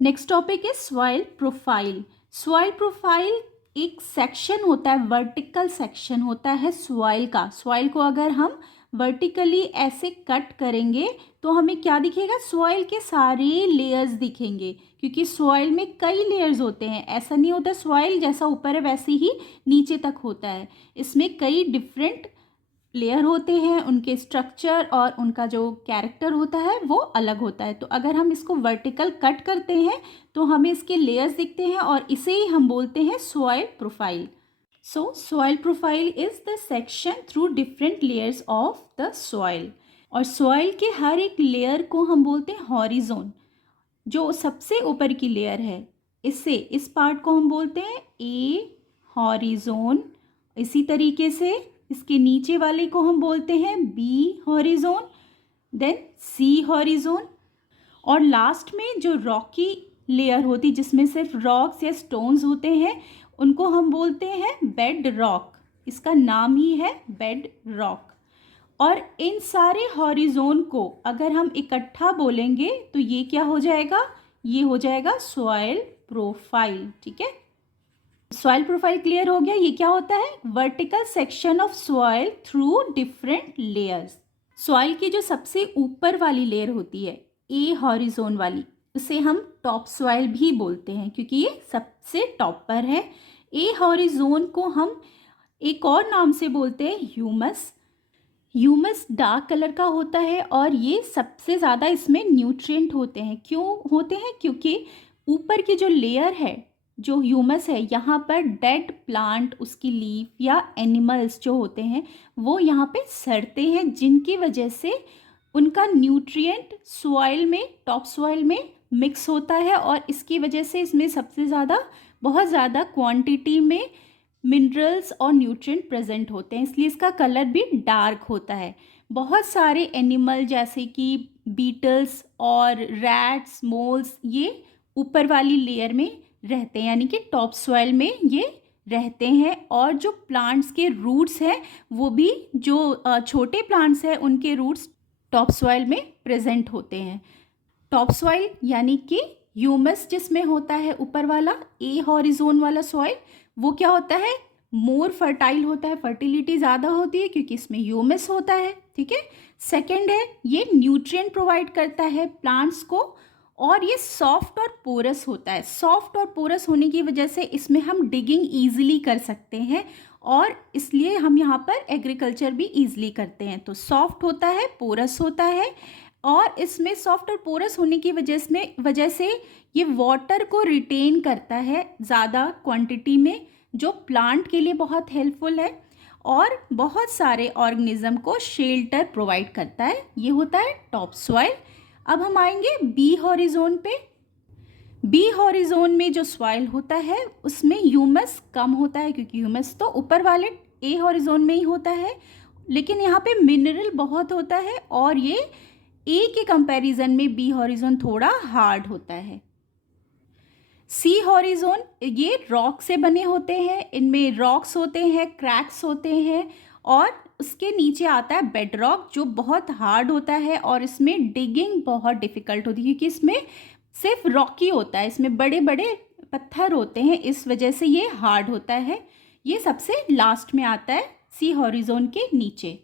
Next topic is soil profile. Soil profile एक section होता है, वर्टिकल सेक्शन होता है सॉइल का। सॉइल को अगर हम वर्टिकली ऐसे कट करेंगे तो हमें क्या दिखेगा? सॉइल के सारे लेयर्स दिखेंगे, क्योंकि सॉइल में कई लेयर्स होते हैं। ऐसा नहीं होता सॉइल जैसा ऊपर है वैसे ही नीचे तक होता है। इसमें कई डिफरेंट लेयर होते हैं, उनके स्ट्रक्चर और उनका जो कैरेक्टर होता है वो अलग होता है। तो अगर हम इसको वर्टिकल कट करते हैं तो हमें इसके लेयर्स दिखते हैं और इसे ही हम बोलते हैं soil profile. So soil profile is the section through different layers of the soil. और सॉइल के हर एक लेयर को हम बोलते हैं हॉरिजोन। जो सबसे ऊपर की लेयर है इस पार्ट को हम बोलते हैं ए हॉरिजोन। इसी तरीके से इसके नीचे वाले को हम बोलते हैं बी हॉरिजोन, देन सी हॉरिजोन, और लास्ट में जो रॉकी लेयर होती जिसमें सिर्फ रॉक्स या स्टोन्स होते हैं उनको हम बोलते हैं बेड रॉक। इसका नाम ही है बेड रॉक। और इन सारे हॉरिजोन को अगर हम इकट्ठा बोलेंगे तो ये क्या हो जाएगा? ये हो जाएगा सॉइल प्रोफाइल। ठीक है, सॉइल प्रोफाइल क्लियर हो गया। ये क्या होता है? Vertical section of soil through different layers. Soil की जो सबसे ऊपर वाली लेयर होती है ए हॉरिजोन वाली, उसे हम टॉप सॉइल भी बोलते हैं क्योंकि ये सबसे टॉप पर है। ए हॉरिजोन को हम एक और नाम से बोलते हैं ह्यूमस। ह्यूमस डार्क कलर का होता है और ये सबसे ज़्यादा इसमें न्यूट्रिएंट होते हैं। क्यों होते हैं? क्योंकि ऊपर की जो लेयर है, जो ह्यूमस है, यहाँ पर डेड प्लांट, उसकी लीफ या एनिमल्स जो होते हैं वो यहाँ पे सड़ते हैं, जिनकी वजह से उनका न्यूट्रिएंट सॉइल में, टॉप सॉइल में मिक्स होता है और इसकी वजह से इसमें सबसे ज़्यादा, बहुत ज़्यादा क्वांटिटी में मिनरल्स और न्यूट्रिएंट प्रेजेंट होते हैं, इसलिए इसका कलर भी डार्क होता है। बहुत सारे एनिमल जैसे कि बीटल्स और रैट्स, मोल्स, ये ऊपर वाली लेयर में रहते हैं, यानी कि टॉप सॉइल में ये रहते हैं। और जो प्लांट्स के रूट्स हैं वो भी, जो छोटे प्लांट्स हैं उनके रूट्स टॉप सॉइल में प्रेजेंट होते हैं। टॉप सॉइल यानी कि ह्यूमस जिसमें होता है ऊपर वाला ए हॉरिजोन वाला सॉइल, वो क्या होता है? मोर फर्टाइल होता है, फर्टिलिटी ज़्यादा होती है क्योंकि इसमें ह्यूमस होता है। ठीक है। सेकंड है, ये न्यूट्रिएंट प्रोवाइड करता है प्लांट्स को, और ये सॉफ्ट और पोरस होता है। सॉफ्ट और पोरस होने की वजह से इसमें हम डिगिंग ईजिली कर सकते हैं और इसलिए हम यहाँ पर एग्रीकल्चर भी ईजिली करते हैं। तो सॉफ्ट होता है, पोरस होता है, और इसमें सॉफ्ट और पोरस होने की वजह से ये वाटर को रिटेन करता है ज़्यादा क्वांटिटी में, जो प्लांट के लिए बहुत हेल्पफुल है और बहुत सारे ऑर्गेनिज्म को शेल्टर प्रोवाइड करता है। ये होता है टॉप सॉइल। अब हम आएंगे बी हॉरिजोन पे। बी हॉरिजोन में जो सॉइल होता है उसमें ह्यूमस कम होता है, क्योंकि ह्यूमस तो ऊपर वाले ए हॉरिजोन में ही होता है, लेकिन यहाँ पे मिनरल बहुत होता है और ये ए के कंपैरिजन में बी हॉरिजोन थोड़ा हार्ड होता है। सी हॉरिजोन, ये रॉक से बने होते हैं, इनमें रॉक्स होते हैं, क्रैक्स होते हैं, और उसके नीचे आता है बेड रॉक जो बहुत हार्ड होता है और इसमें डिगिंग बहुत डिफ़िकल्ट होती है क्योंकि इसमें सिर्फ रॉकी होता है, इसमें बड़े बड़े पत्थर होते हैं, इस वजह से ये हार्ड होता है। ये सबसे लास्ट में आता है सी हॉरिजोन के नीचे।